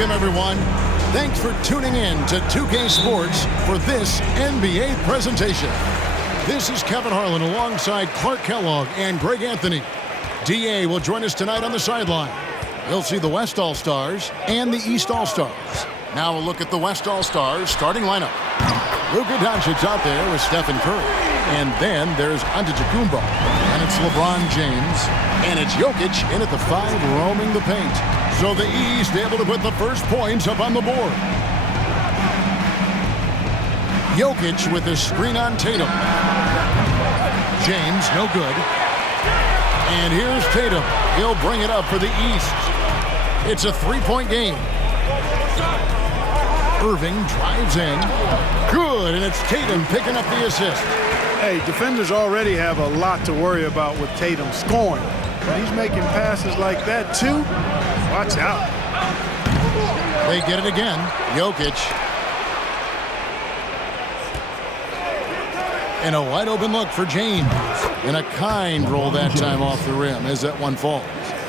Welcome, everyone. Thanks for tuning in to 2K Sports for this NBA presentation. This is Kevin Harlan alongside Clark Kellogg and Greg Anthony. DA will join us tonight on the sideline. He'll see the West All-Stars and the East All-Stars. Now a look at the West All-Stars starting lineup. Luka Doncic out there with Stephen Curry. And then there's Antetokounmpo. And it's LeBron James. And it's Jokic in at the 5 roaming the paint. So the East able to put the first points up on the board. Jokic with a screen on Tatum. James, no good. And here's Tatum. He'll bring it up for the East. It's a 3-point game. Irving drives in. Good, and it's Tatum picking up the assist. Hey, defenders already have a lot to worry about with Tatum scoring. When he's making passes like that, too, watch out. They get it again. Jokic. And a wide open look for James. And a kind roll that time off the rim as that one falls.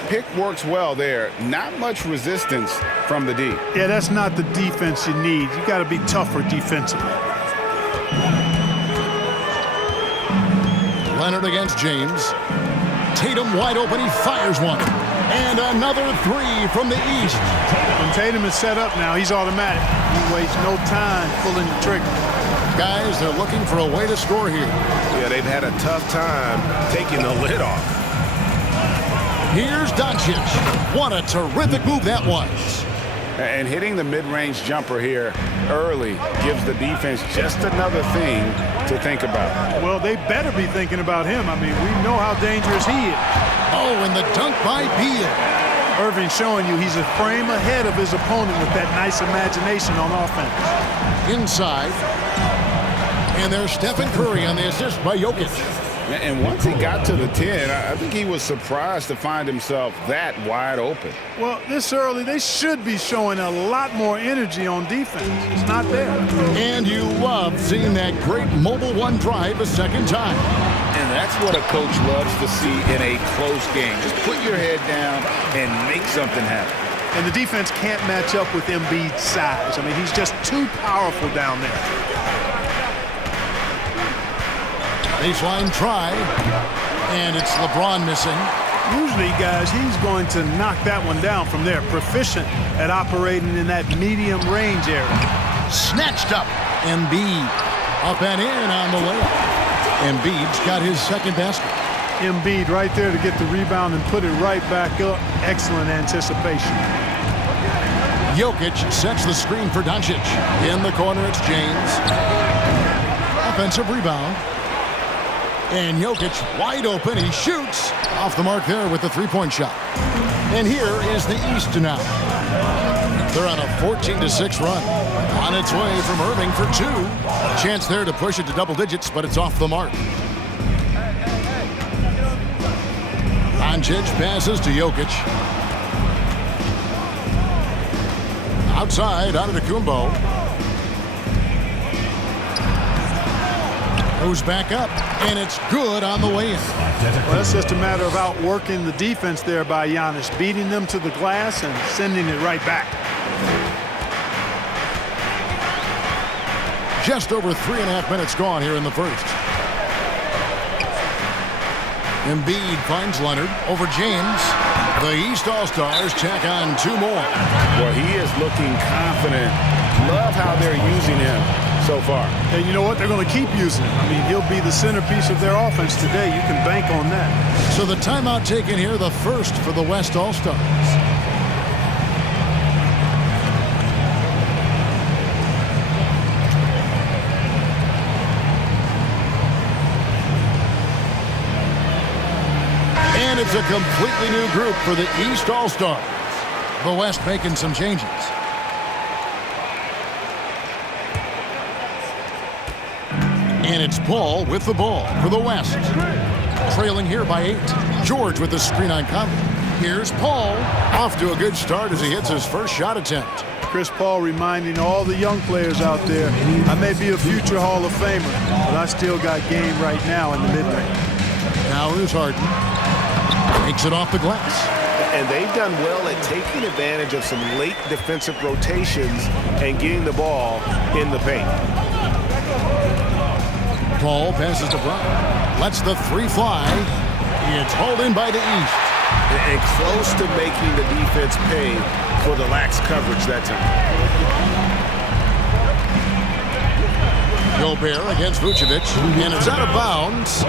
Pick works well there. Not much resistance from the D. Yeah, that's not the defense you need. You got to be tougher defensively. Leonard against James. Tatum wide open. He fires one. And another three from the East. When Tatum is set up now, he's automatic. He wastes no time pulling the trigger. Guys, they're looking for a way to score here. Yeah, they've had a tough time taking the lid off. Here's Doncic. What a terrific move that was. And hitting the mid-range jumper here early gives the defense just another thing to think about. Well, they better be thinking about him. I mean, we know how dangerous he is. Oh, and the dunk by Beal. Irving showing you he's a frame ahead of his opponent with that nice imagination on offense. Inside. And there's Stephen Curry on the assist by Jokic. And once he got to the 10, I think he was surprised to find himself that wide open. Well, this early, they should be showing a lot more energy on defense. It's not there. And you love seeing that great mobile one drive a second time. And that's what a coach loves to see in a close game. Just put your head down and make something happen. And the defense can't match up with Embiid's size. I mean, he's just too powerful down there. Baseline try, and it's LeBron missing. Usually, guys, he's going to knock that one down from there. Proficient at operating in that medium range area. Snatched up. Embiid up and in on the layup. Embiid's got his second basket. Embiid right there to get the rebound and put it right back up. Excellent anticipation. Jokic sets the screen for Doncic. In the corner, it's James. Offensive rebound. And Jokic wide open. He shoots off the mark there with the three-point shot. And here is the East now. They're on a 14-6 run. On its way from Irving for 2. Chance there to push it to double digits, but it's off the mark. Doncic passes to Jokic. Outside, Antetokounmpo. Goes back up, and it's good on the way in. Well, that's just a matter of outworking the defense there by Giannis, beating them to the glass and sending it right back. Just over 3.5 minutes gone here in the first. Embiid finds Leonard over James. The East All-Stars tack on 2 more. Well, he is looking confident. Love how they're using him so far. And you know what? They're going to keep using him. I mean, he'll be the centerpiece of their offense today. You can bank on that. So the timeout taken here, the first for the West All-Stars. And it's a completely new group for the East All-Stars. The West making some changes. And it's Paul with the ball for the West. Trailing here by 8. George with the screen on Conley. Here's Paul. Off to a good start as he hits his first shot attempt. Chris Paul reminding all the young players out there, I may be a future Hall of Famer, but I still got game right now in the mid-range. Now here's Harden. Takes it off the glass. and they've done well at taking advantage of some late defensive rotations and getting the ball in the paint. Paul passes to Brown. Lets the three fly. It's hauled in by the East. And close to making the defense pay for the lax coverage that time. Gobert against Vucevic, and it's out of bounds.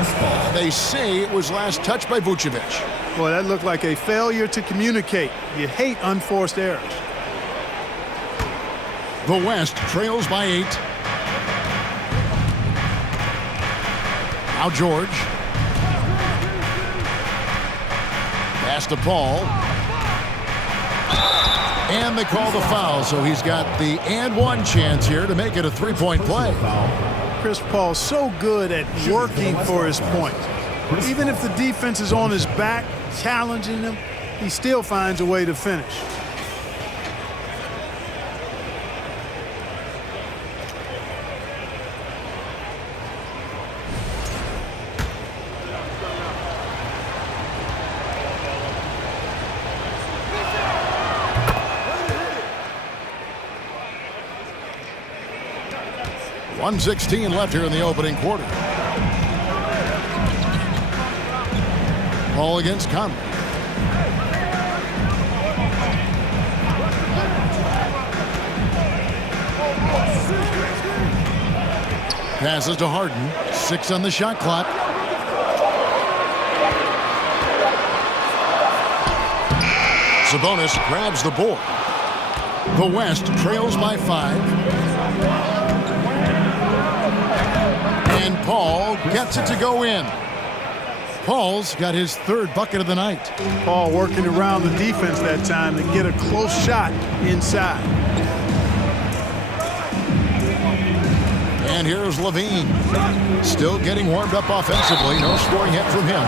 They say it was last touched by Vucevic. Boy, that looked like a failure to communicate. You hate unforced errors. The West trails by 8. Now George. Pass to Paul. And they call the foul, so he's got the and one chance here to make it a three-point play. Chris Paul so good at working for his point. Even if the defense is on his back, challenging him, he still finds a way to finish. .116 left here in the opening quarter. Ball against Conley. Passes to Harden. 6 on the shot clock. Sabonis grabs the board. The West trails by 5. And Paul gets it to go in. Paul's got his third bucket of the night. Paul working around the defense that time to get a close shot inside. And here's Levine. Still getting warmed up offensively. No scoring hit from him.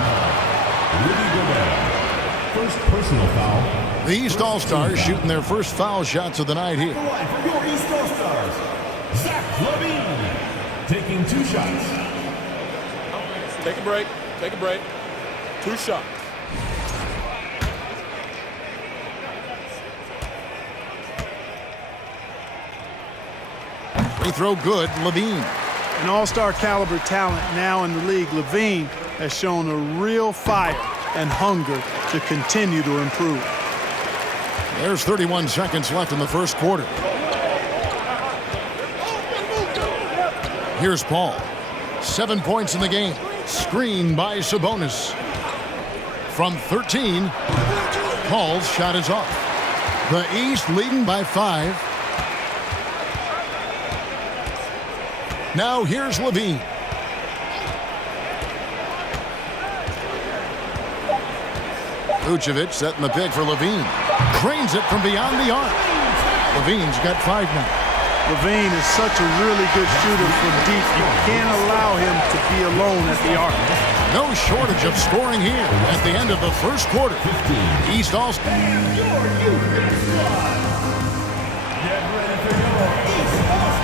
First personal foul. The East All-Stars shooting their first foul shots of the night here. For your East All-Stars, Zach Levine, taking 2 shots. Take a break. Take a break. 2 shots. Free throw good, Levine. An all-star caliber talent now in the league, Levine has shown a real fire and hunger to continue to improve. There's 31 seconds left in the first quarter. Here's Paul. 7 points in the game. Screen by Sabonis. From 13, Paul's shot is off. The East leading by 5. Now here's Levine. Vucevic setting the pick for Levine. Drains it from beyond the arc. Levine's got 5 now. Levine is such a really good shooter from deep. You can't allow him to be alone at the arc. No shortage of scoring here at the end of the first quarter. East All-Star.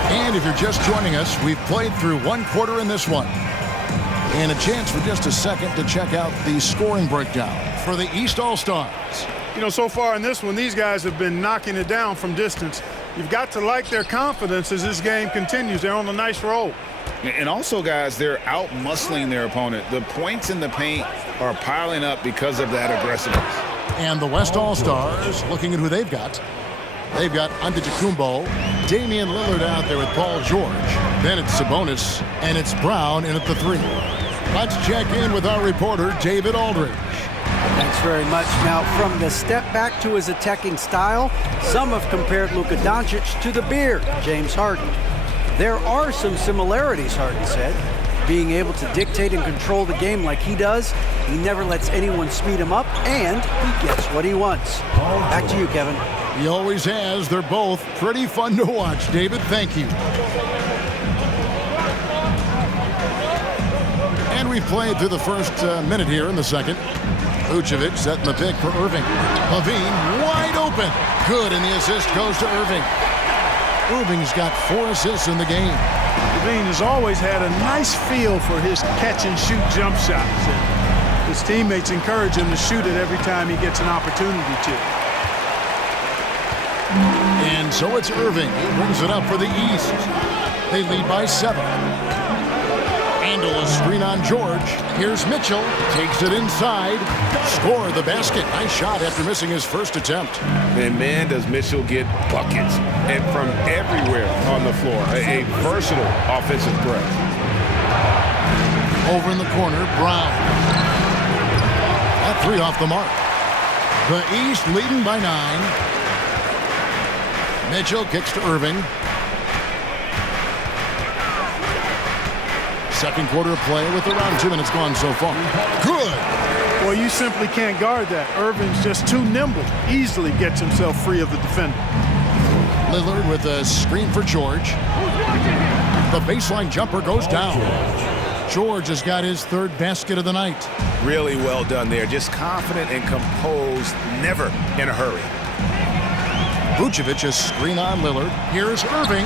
And if you're just joining us, we've played through 1 quarter in this one. And a chance for just a second to check out the scoring breakdown for the East All-Stars. You know, so far in this one, these guys have been knocking it down from distance. You've got to like their confidence as this game continues. They're on a nice roll. And also, guys, they're out-muscling their opponent. The points in the paint are piling up because of that aggressiveness. And the West All-Stars, looking at who they've got. They've got Antetokounmpo, Damian Lillard out there with Paul George. Then it's Sabonis, and it's Brown in at the 3. Let's check in with our reporter, David Aldridge. Thanks very much. Now, from the step back to his attacking style, some have compared Luka Doncic to the Beard, James Harden. There are some similarities, Harden said. Being able to dictate and control the game like he does, he never lets anyone speed him up, and he gets what he wants. Back to you, Kevin. He always has. They're both pretty fun to watch. David, thank you. And we've played through the first minute here in the second. Vucevic setting the pick for Irving. Levine wide open. Good, and the assist goes to Irving. Irving's got 4 assists in the game. Levine has always had a nice feel for his catch-and-shoot jump shots. His teammates encourage him to shoot it every time he gets an opportunity to. And so it's Irving. He brings it up for the East. They lead by 7. Handle a screen on George. Here's Mitchell. Takes it inside. Score the basket. Nice shot after missing his first attempt. And man, does Mitchell get buckets and from everywhere on the floor. A versatile offensive threat. Over in the corner, Brown. That 3 off the mark. The East leading by 9. Mitchell kicks to Irving. Second quarter of play with around 2 minutes gone so far. Good. Well, you simply can't guard that. Irving's just too nimble. Easily gets himself free of the defender. Lillard with a screen for George. The baseline jumper goes down. George has got his 3rd basket of the night. Really well done there. Just confident and composed, never in a hurry. Vucevic a screen on Lillard. Here's Irving.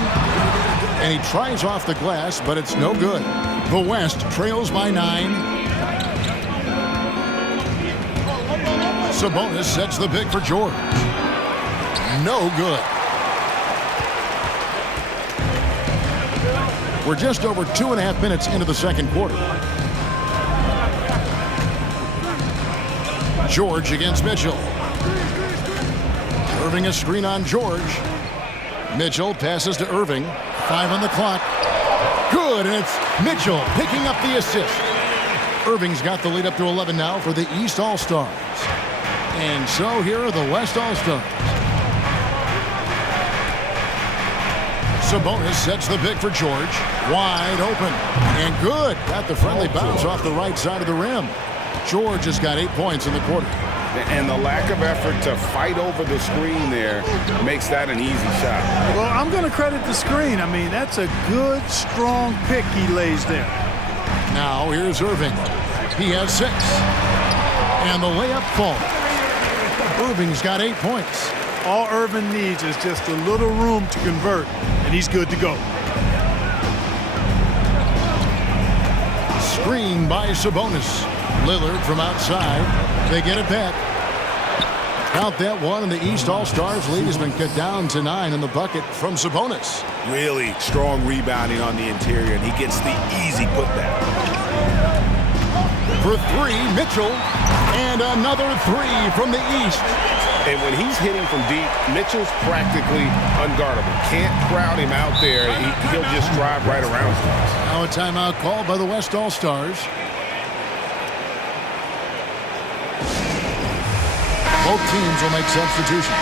And he tries off the glass, but it's no good. The West trails by 9. Sabonis sets the pick for George. No good. We're just over 2.5 minutes into the second quarter. George against Mitchell. Irving a screen on George. Mitchell passes to Irving. 5 on the clock. Good, and it's Mitchell picking up the assist. Irving's got the lead up to 11 now for the East All-Stars. And so here are the West All-Stars. Sabonis sets the pick for George. Wide open. And good. Got the friendly bounce off the right side of the rim. George has got 8 points in the quarter. And the lack of effort to fight over the screen there makes that an easy shot. Well, I'm going to credit the screen. I mean, that's a good, strong pick he lays there. Now here's Irving. He has 6. And the layup falls. Irving's got 8 points. All Irving needs is just a little room to convert, and he's good to go. Screen by Sabonis. Lillard from outside. They get it back. Count that one, and the East All-Stars lead has been cut down to 9 in the bucket from Sabonis. Really strong rebounding on the interior, and he gets the easy putback. For 3, Mitchell. And another 3 from the East. And when he's hitting from deep, Mitchell's practically unguardable. Can't crowd him out there. He'll just drive right around him. Now a timeout called by the West All-Stars. Both teams will make substitutions.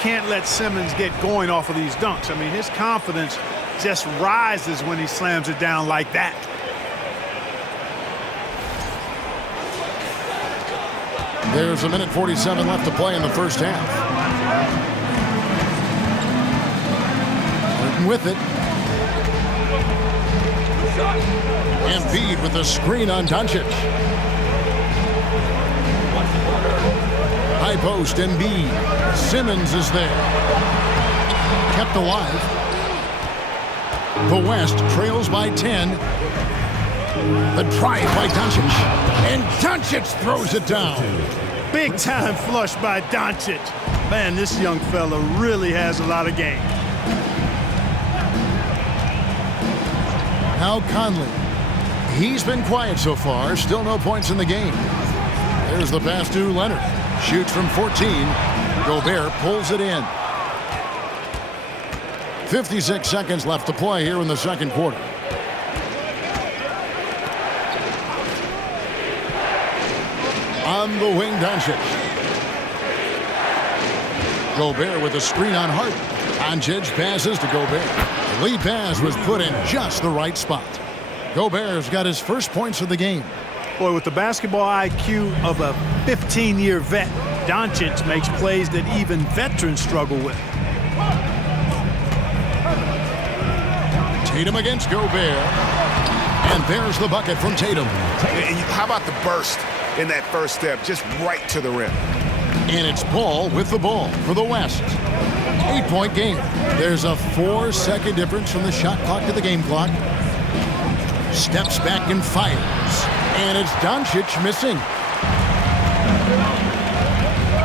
Can't let Simmons get going off of these dunks. I mean, his confidence just rises when he slams it down like that. There's 1:47 left to play in the first half. Burton with it. Embiid with the screen on Doncic. High post, Embiid. Simmons is there. Kept alive. The West trails by 10. The drive by Doncic. And Doncic throws it down. Big time flush by Doncic. Man, this young fella really has a lot of game. Now Conley. He's been quiet so far. Still no points in the game. There's the pass to Leonard. Shoots from 14. Gobert pulls it in. 56 seconds left to play here in the second quarter. On the wing, Doncic. Gobert with a screen on Harden. Doncic passes to Gobert. The lead pass was put in just the right spot. Gobert's got his first points of the game. Boy, with the basketball IQ of a 15-year vet, Doncic makes plays that even veterans struggle with. Tatum against Gobert. And there's the bucket from Tatum. And how about the burst in that first step, just right to the rim? And it's Paul with the ball for the West. 8-point game. There's a 4-second difference from the shot clock to the game clock. Steps back and fires. And it's Doncic missing.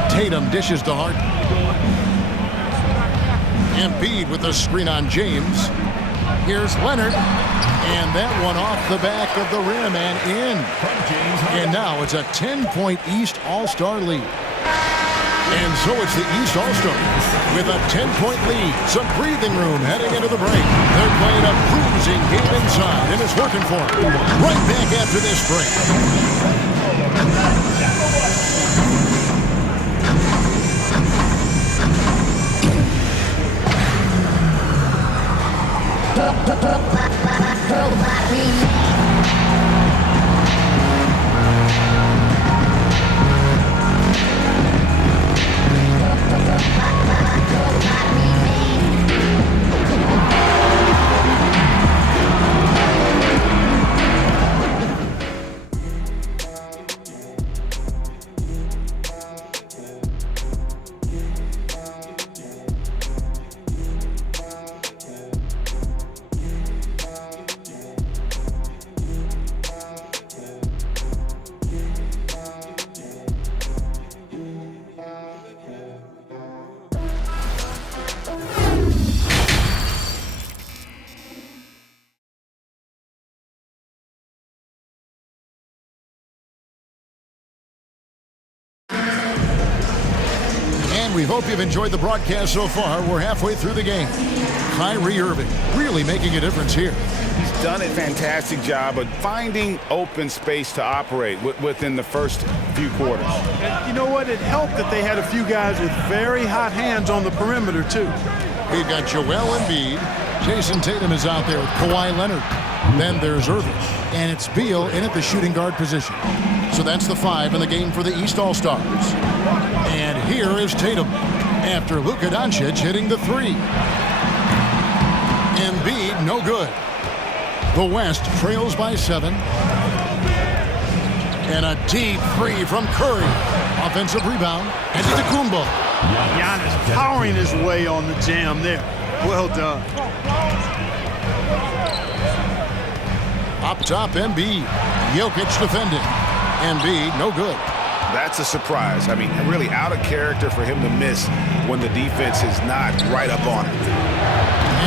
Tatum dishes to Harden. Embiid with the screen on James. Here's Leonard. And that one off the back of the rim and in. And now it's a 10-point East All-Star lead. And so it's the East All-Stars with a 10-point lead. Some breathing room heading into the break. They're playing a cruising game inside, and it's working for them. Right back after this break. We hope you've enjoyed the broadcast so far. We're halfway through the game. Kyrie Irving really making a difference here. He's done a fantastic job of finding open space to operate within the first few quarters. And you know what? It helped that they had a few guys with very hot hands on the perimeter, too. We've got Joel Embiid. Jason Tatum is out there with Kawhi Leonard. Then there's Irving. And it's Beal in at the shooting guard position. So that's the 5 in the game for the East All-Stars. And here is Tatum after Luka Doncic hitting the 3. Embiid, no good. The West trails by 7. And a deep 3 from Curry. Offensive rebound. And Antetokounmpo. Giannis powering his way on the jam there. Well done. Up top, Embiid. Jokic defending. Embiid, no good. That's a surprise. I mean, really out of character for him to miss when the defense is not right up on it.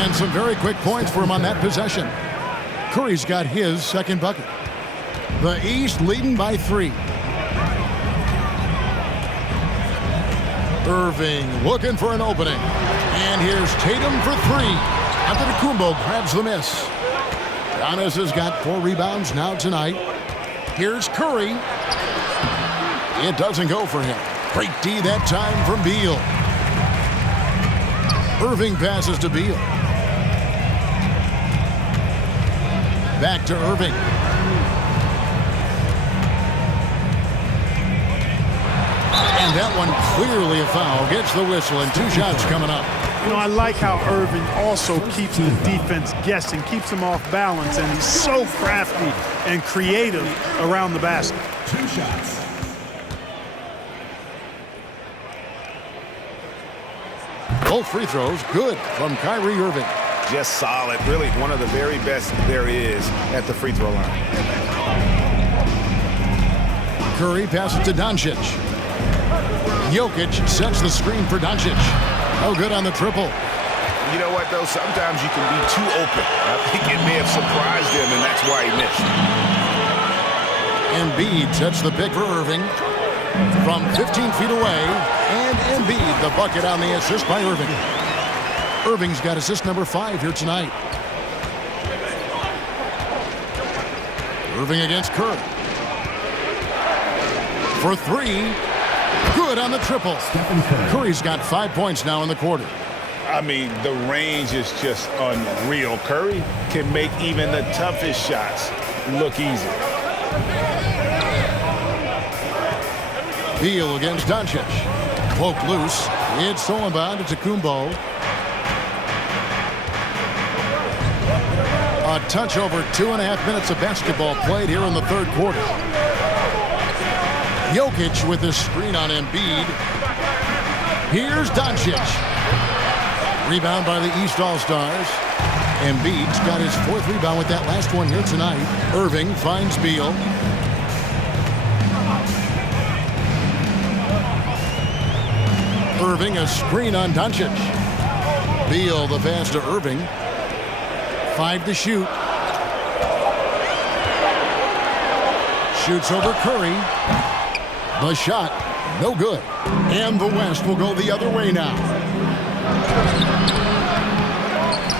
And some very quick points for him on that possession. Curry's got his second bucket. The East leading by 3. Irving looking for an opening. And here's Tatum for 3. Antetokounmpo grabs the miss. Giannis has got 4 rebounds now tonight. Here's Curry. It doesn't go for him. Great D that time from Beal. Irving passes to Beal. Back to Irving. And that one clearly a foul. Gets the whistle and 2 shots coming up. You know, I like how Irving also keeps the defense guessing, keeps them off balance, and he's so crafty and creative around the basket. 2 shots. Both free throws good from Kyrie Irving. Just solid. Really one of the very best there is at the free throw line. Curry passes to Doncic. Jokic sets the screen for Doncic. No good on the triple. You know what, though? Sometimes you can be too open. I think it may have surprised him, and that's why he missed. Embiid sets the pick for Irving from 15 feet away. And Embiid, the bucket on the assist by Irving. Irving's got assist number 5 here tonight. Irving against Curry. For 3. Good on the triple. Curry's got 5 points now in the quarter. I mean, the range is just unreal. Curry can make even the toughest shots look easy. Beal against Doncic. Poke loose. It's stolen by Antetokounmpo. A touch over 2.5 minutes of basketball played here in the third quarter. Jokic with his screen on Embiid. Here's Doncic. Rebound by the East All-Stars. Embiid's got his 4th rebound with that last one here tonight. Irving finds Beal. Irving, a screen on Doncic. Beal, the pass to Irving. 5 to shoot. Shoots over Curry. The shot, no good. And the West will go the other way now.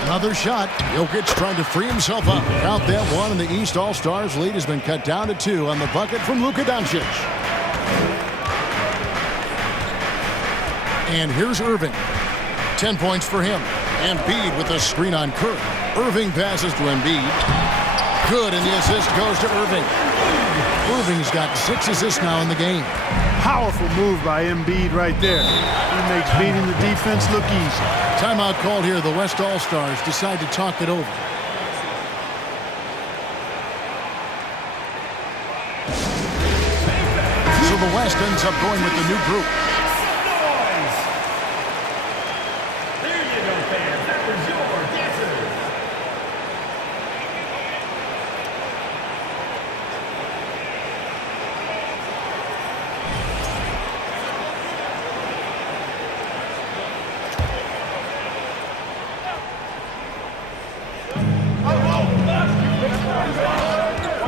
Another shot. Jokic trying to free himself up. Count that one, and the East All-Stars lead has been cut down to 2 on the bucket from Luka Doncic. And here's Irving. 10 points for him. Embiid with a screen on Curry. Irving passes to Embiid. Good, and the assist goes to Irving. Irving's got 6 assists now in the game. Powerful move by Embiid right there. He makes beating the defense look easy. Timeout called here. The West All-Stars decide to talk it over. So the West ends up going with the new group.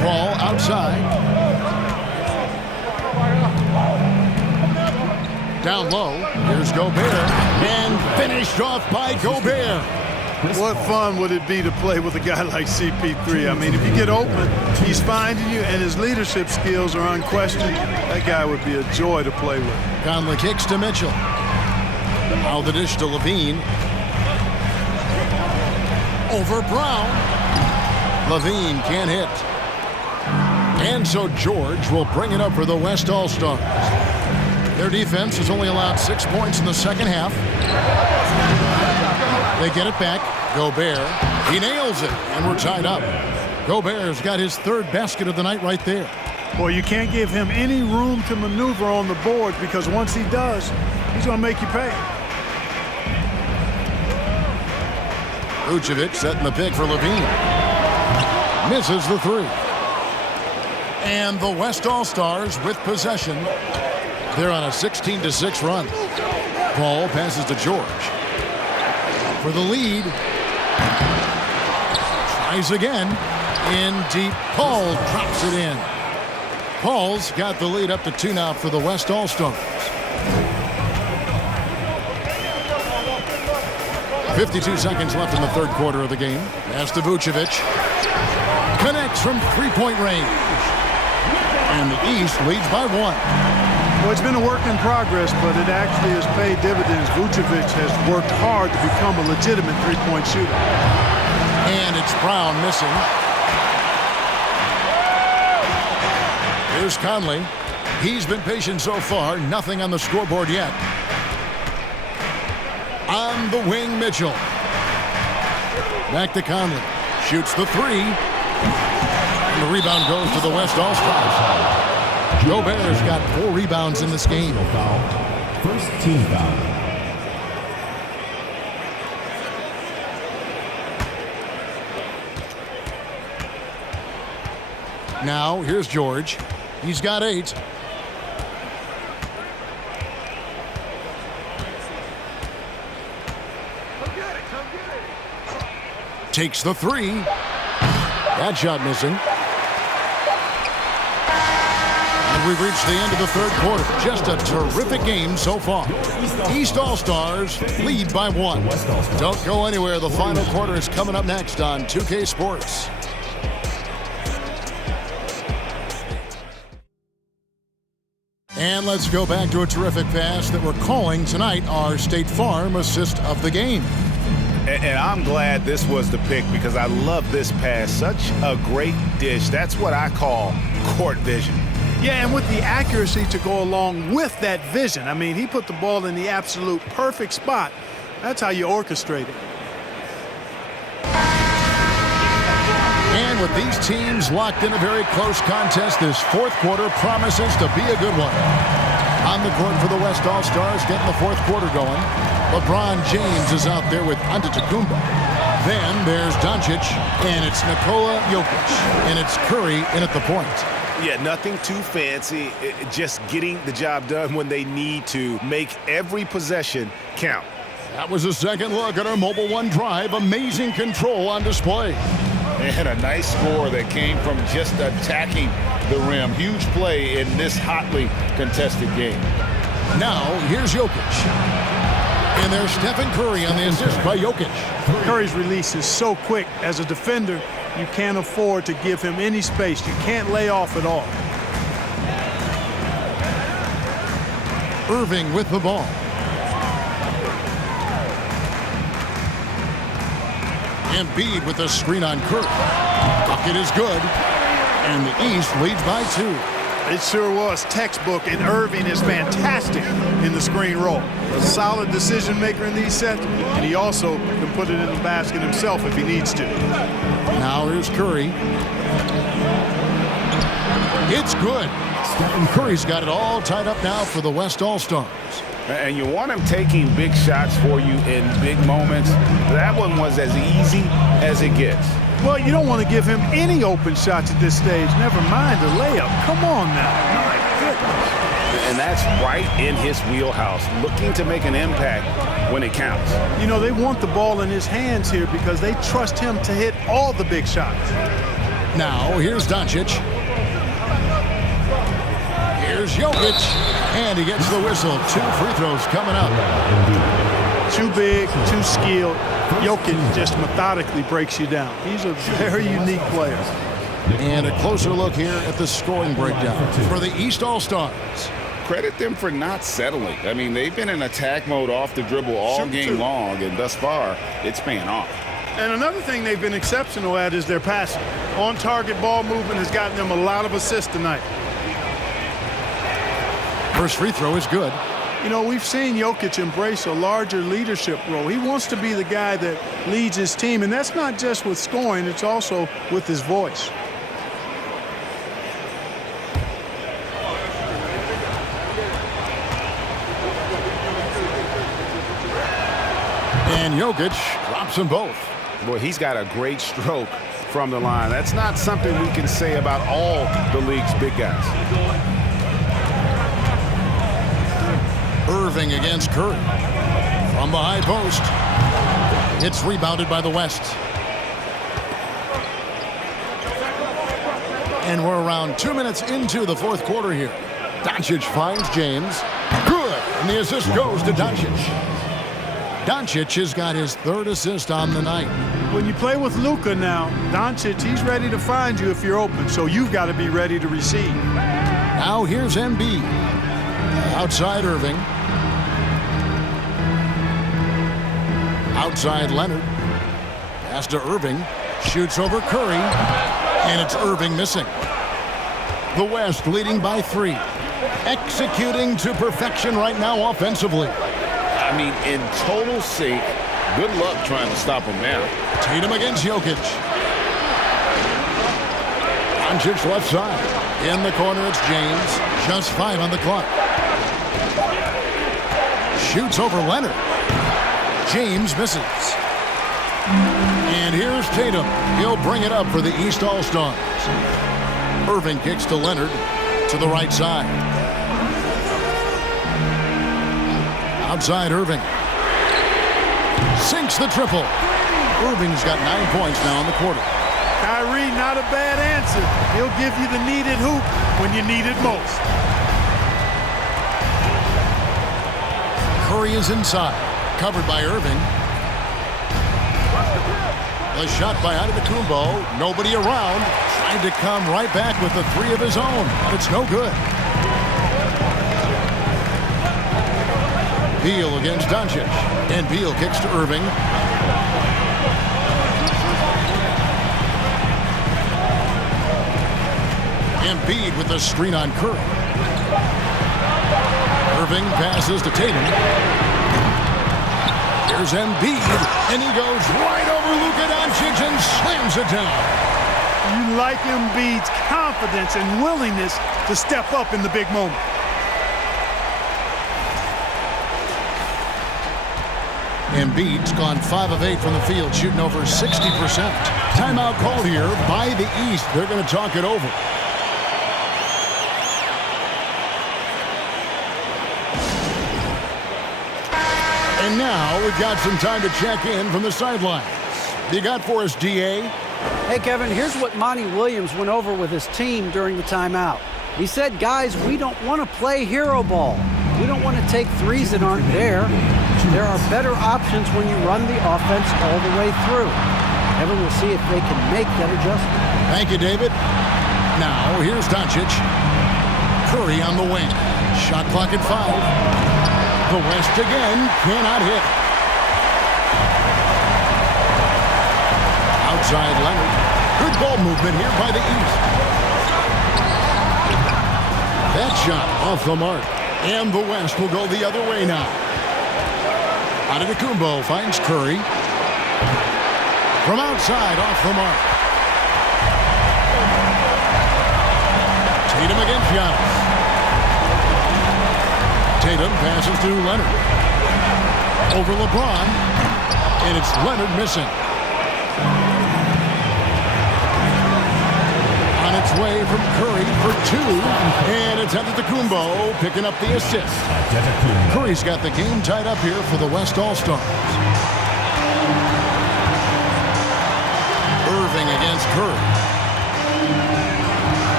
Ball outside. Down low. Here's Gobert. And finished off by Gobert. What fun would it be to play with a guy like CP3? I mean, if you get open, he's finding you, and his leadership skills are unquestioned. That guy would be a joy to play with. Conley kicks to Mitchell. Now the dish to Levine. Over Brown. Levine can't hit. And so George will bring it up for the West All-Stars. Their defense has only allowed 6 points in the second half. They get it back. Gobert. He nails it, and we're tied up. Gobert's got his 3rd basket of the night right there. Well, you can't give him any room to maneuver on the board, because once he does, he's going to make you pay. Vucevic setting the pick for Levine. Misses the 3. And the West All-Stars with possession. They're on a 16-6 run. Ball passes to George. For the lead. Tries again. In deep. Paul drops it in. Paul's got the lead up to 2 now for the West All-Stars. 52 seconds left in the third quarter of the game. Pass to Vucevic. Connects from 3-point range. And the East leads by 1. Well, it's been a work in progress, but it actually has paid dividends. Vucevic has worked hard to become a legitimate 3-point shooter. And it's Brown missing. Here's Conley. He's been patient so far. Nothing on the scoreboard yet. On the wing, Mitchell. Back to Conley. Shoots the 3. And the rebound goes to the West All-Stars. Gobert's got 4 rebounds in this game. First team foul. Now, here's George. He's got 8. Takes the 3. That shot missing. And we've reached the end of the third quarter. Just a terrific game so far. East All-Stars lead by 1. Don't go anywhere. The final quarter is coming up next on 2K Sports. And let's go back to a terrific pass that we're calling tonight our State Farm assist of the game. And I'm glad this was the pick, because I love this pass. Such a great dish. That's what I call court vision. Yeah, and with the accuracy to go along with that vision. I mean, he put the ball in the absolute perfect spot. That's how you orchestrate it. And with these teams locked in a very close contest, this fourth quarter promises to be a good one. On the court for the West All-Stars, getting the fourth quarter going. LeBron James is out there with Antetokounmpo. Then there's Doncic, and it's Nikola Jokic, and it's Curry in at the point. Yeah, nothing too fancy, just getting the job done when they need to. Make every possession count. That was a second look at our Mobile One drive. Amazing control on display. And a nice score that came from just attacking the rim. Huge play in this hotly contested game. Now, here's Jokic. And there's Stephen Curry on the assist by Jokic. Curry's release is so quick. As a defender, you can't afford to give him any space. You can't lay off at all. Irving with the ball. Embiid with the screen on Curry. Bucket is good. And the East leads by 2. It sure was textbook, and Irving is fantastic in the screen roll. A solid decision maker in these sets, and he also can put it in the basket himself if he needs to. Now here's Curry. It's good. Stephen Curry's got it all tied up now for the West All-Stars. And you want him taking big shots for you in big moments. That one was as easy as it gets. Well, you don't want to give him any open shots at this stage. Never mind a layup. Come on now. My goodness. And that's right in his wheelhouse, looking to make an impact when it counts. You know, they want the ball in his hands here because they trust him to hit all the big shots. Now, here's Doncic. Here's Jokic. And he gets the whistle. 2 free throws coming up. Too big, too skilled. Jokic just methodically breaks you down. He's a very unique player. And a closer look here at the scoring breakdown for the East All-Stars. Credit them for not settling. I mean, they've been in attack mode off the dribble all game long, and thus far, it's paying off. And another thing they've been exceptional at is their passing. On-target ball movement has gotten them a lot of assists tonight. First free throw is good. You know, we've seen Jokic embrace a larger leadership role. He wants to be the guy that leads his team, and that's not just with scoring, it's also with his voice. And Jokic drops them both. Boy, he's got a great stroke from the line. That's not something we can say about all the league's big guys. Irving against Curry. From the high post. It's rebounded by the West. And we're around 2 minutes into the fourth quarter here. Doncic finds James. Good. And the assist goes to Doncic. Doncic has got his 3rd assist on the night. When you play with Luka now, Doncic, he's ready to find you if you're open, so you've got to be ready to receive. Now here's Embiid. Outside Irving. Outside Leonard. Pass to Irving. Shoots over Curry. And it's Irving missing. The West leading by 3. Executing to perfection right now offensively. I mean, in total sync. Good luck trying to stop him now. Tatum against Jokic. Doncic left side. In the corner, it's James. Just 5 on the clock. Shoots over Leonard. James misses. And here's Tatum. He'll bring it up for the East All-Stars. Irving kicks to Leonard to the right side. Outside Irving. Sinks the triple. Irving's got 9 points now in the quarter. Kyrie, not a bad answer. He'll give you the needed hoop when you need it most. Curry is inside. Covered by Irving. The shot by Antetokounmpo. Nobody around. Trying to come right back with the 3 of his own. But it's no good. Beal against Doncic. And Beal kicks to Irving. Embiid with the screen on Curry. Irving passes to Tatum. Here's Embiid, and he goes right over Luka Doncic and slams it down. You like Embiid's confidence and willingness to step up in the big moment. Embiid's gone 5 of 8 from the field, shooting over 60%. Timeout called here by the East. They're going to talk it over. And now we've got some time to check in from the sidelines. You got for us, D.A.? Hey, Kevin, here's what Monty Williams went over with his team during the timeout. He said, guys, we don't want to play hero ball. We don't want to take threes that aren't there. There are better options when you run the offense all the way through. Kevin, we'll see if they can make that adjustment. Thank you, David. Now, here's Doncic. Curry on the wing. Shot clock at 5. The West again cannot hit. Outside Leonard. Good ball movement here by the East. That shot off the mark. And the West will go the other way now. Antetokounmpo finds Curry. From outside off the mark. Tatum against Giannis. Tatum passes to Leonard. Over LeBron. And it's Leonard missing. On its way from Curry for 2. And it's Antetokounmpo picking up the assist. Curry's got the game tied up here for the West All-Stars. Irving against Curry.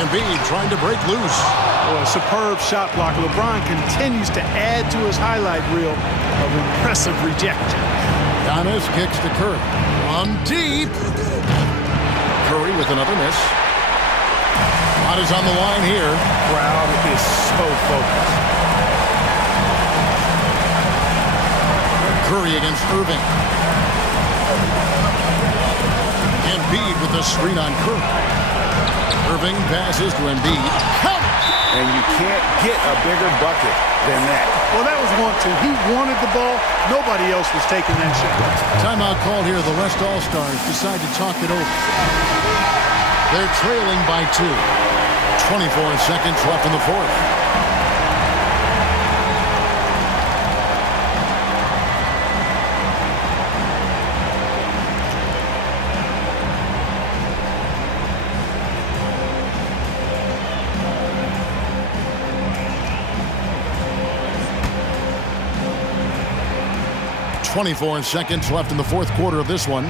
Embiid trying to break loose. A superb shot block. LeBron continues to add to his highlight reel of impressive rejection. Giannis kicks to Curry. On deep. Curry with another miss. Shot is on the line here. Crowd is so focused. Curry against Irving. Embiid with the screen on Curry. Irving passes to Embiid. And you can't get a bigger bucket than that. Well, that was 1-2. He wanted the ball. Nobody else was taking that shot. Timeout called here. The West All-Stars decide to talk it over. They're trailing by 2. 24 seconds left in the fourth. .24 seconds left in the fourth quarter of this one.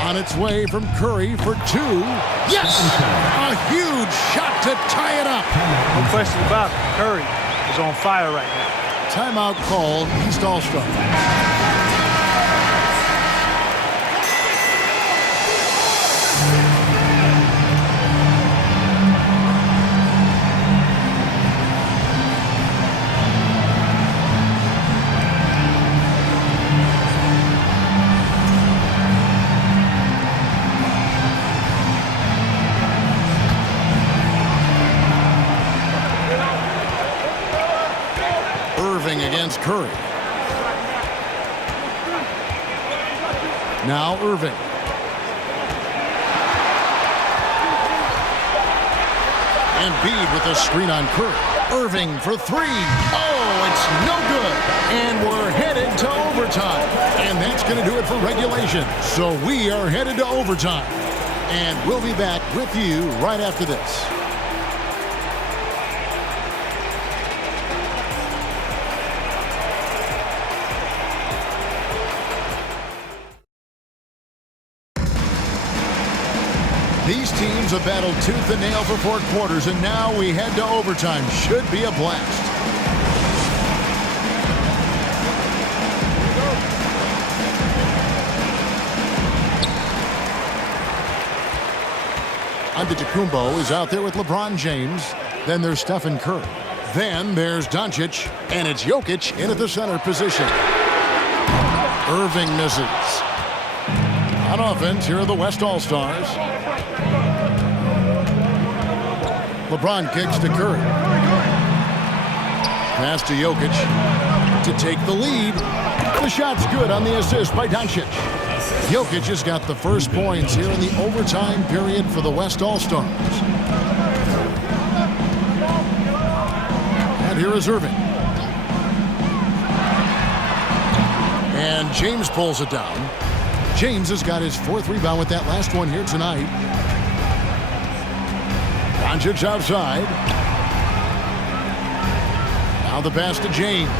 On its way from Curry for 2. Yes! A huge shot to tie it up. No question about it. Curry is on fire right now. Timeout called. East All-Star. Against Curry. Now Irving. Embiid with a screen on Curry. Irving for 3. Oh, it's no good. And we're headed to overtime. And that's going to do it for regulation. So we are headed to overtime. And we'll be back with you right after this. These teams have battled tooth and nail for 4 quarters, and now we head to overtime. Should be a blast. Antetokounmpo is out there with LeBron James. Then there's Stephen Curry. Then there's Doncic, and it's Jokic in at the center position. Irving misses. On offense, here are the West All-Stars. LeBron kicks to Curry. Pass to Jokic to take the lead. The shot's good on the assist by Doncic. Jokic has got the first points here in the overtime period for the West All-Stars. And here is Irving. And James pulls it down. James has got his 4th rebound with that last one here tonight. Doncic outside. Now the pass to James.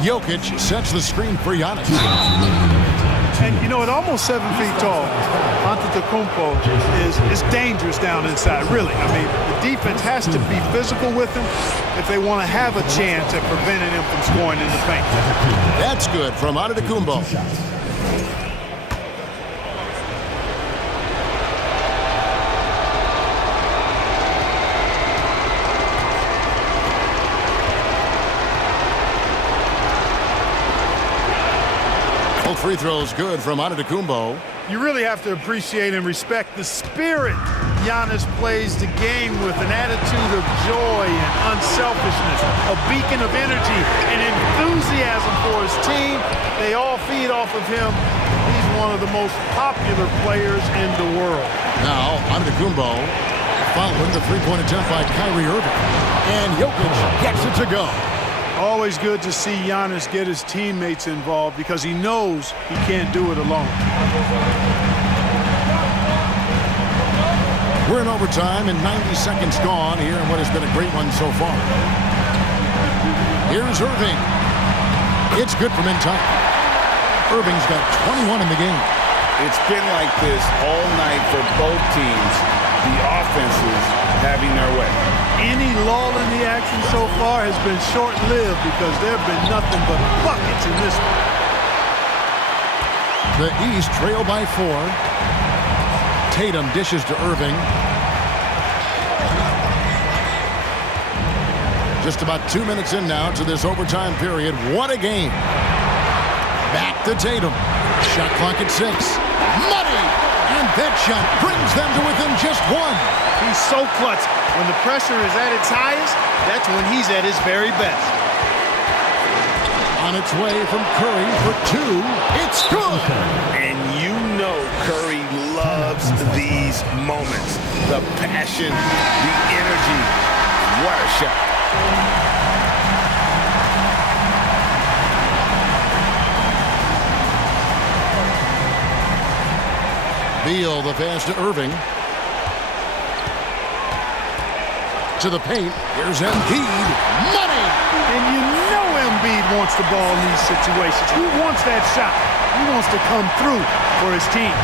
Jokic sets the screen for Giannis. And, you know, at almost 7 feet tall, Antetokounmpo is dangerous down inside, really. I mean, the defense has to be physical with him if they want to have a chance at preventing him from scoring in the paint. That's good from Antetokounmpo. Free throws good from Antetokounmpo. You really have to appreciate and respect the spirit Giannis plays the game with, an attitude of joy and unselfishness, a beacon of energy and enthusiasm for his team. They all feed off of him. He's one of the most popular players in the world. Now Antetokounmpo following the three-point attempt by Kyrie Irving. And Jokic gets it to go. Always good to see Giannis get his teammates involved because he knows he can't do it alone. We're in overtime and 90 seconds gone here in what has been a great one so far. Here's Irving. It's good from inside. Irving's got 21 in the game. It's been like this all night for both teams. The offenses having their way. Any lull in the action so far has been short-lived because there have been nothing but buckets in this one. The East trail by 4. Tatum dishes to Irving. Just about 2 minutes in now to this overtime period. What a game. Back to Tatum. Shot clock at 6. Money! And that shot brings them to within just 1. He's so clutch. When the pressure is at its highest, that's when he's at his very best. On its way from Curry for 2. It's good! And you know Curry loves these moments. The passion, the energy. What a shot. Beal, the pass to Irving. To the paint. Here's Embiid. Money! And you know Embiid wants the ball in these situations. He wants that shot. He wants to come through for his team.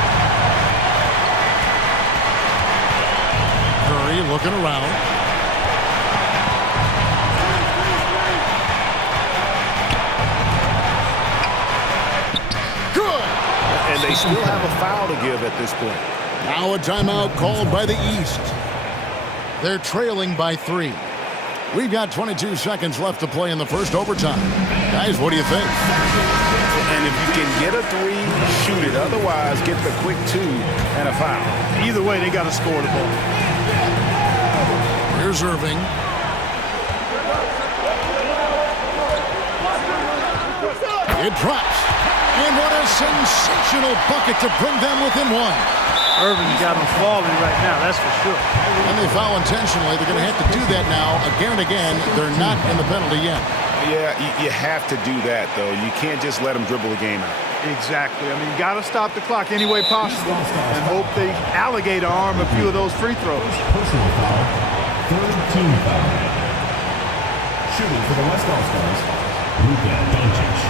Curry looking around. Good! And they still have a foul to give at this point. Now a timeout called by the East. They're trailing by 3. We've got 22 seconds left to play in the first overtime. Guys, what do you think? And if you can get a 3, shoot it. Otherwise, get the quick 2 and a foul. Either way, they got to score the ball. Here's Irving. It drops. And what a sensational bucket to bring them within 1. Irving's got him falling right now, that's for sure. And they foul intentionally. They're going to have to do that now again and again. They're not in the penalty yet. Yeah, you have to do that, though. You can't just let them dribble the game out. Exactly. I mean, you got to stop the clock any way possible and hope they alligator arm a few of those free throws. Personal foul. 3rd team foul. Shooting for the West All-Stars, Luka Doncic.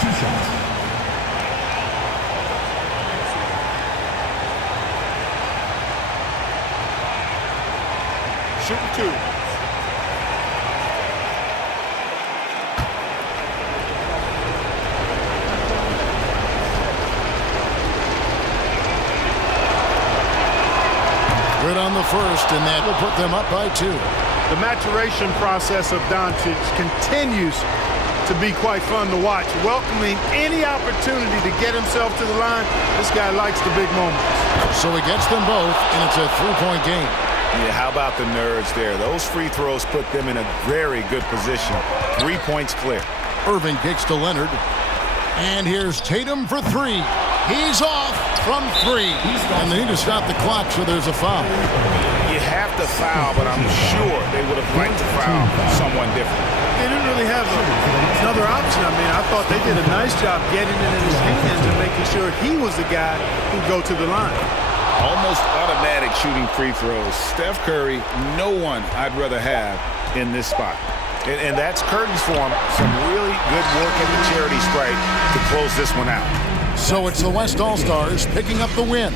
2 shots. Shooting 2. Good on the first, and that will put them up by 2. The maturation process of Doncic continues to be quite fun to watch. Welcoming any opportunity to get himself to the line, this guy likes the big moments. So he gets them both, and it's a 3-point game. Yeah, how about the nerds there? Those free throws put them in a very good position. 3 points clear. Irving kicks to Leonard. And here's Tatum for 3. He's off from 3. And they need to stop the clock, so there's a foul. You have to foul, but I'm sure they would have liked to foul someone different. They didn't really have another option. I mean, I thought they did a nice job getting it in his hands and making sure he was the guy who'd go to the line. Almost automatic shooting free throws. Steph Curry, no one I'd rather have in this spot. And that's curtains for him. Some really good work at the charity stripe to close this one out. So it's the West All-Stars picking up the win.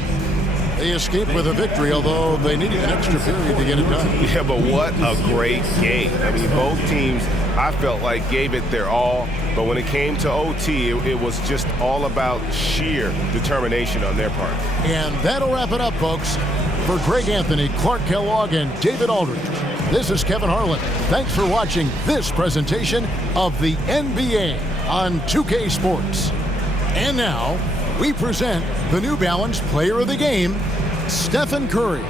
They escaped with a victory, although they needed an extra period to get it done. Yeah, but what a great game. I mean, both teams, I felt like, gave it their all. But when it came to OT, it was just all about sheer determination on their part. And that'll wrap it up, folks. For Greg Anthony, Clark Kellogg, and David Aldridge, this is Kevin Harlan. Thanks for watching this presentation of the NBA on 2K Sports. And now, we present the New Balance Player of the Game, Stephen Curry.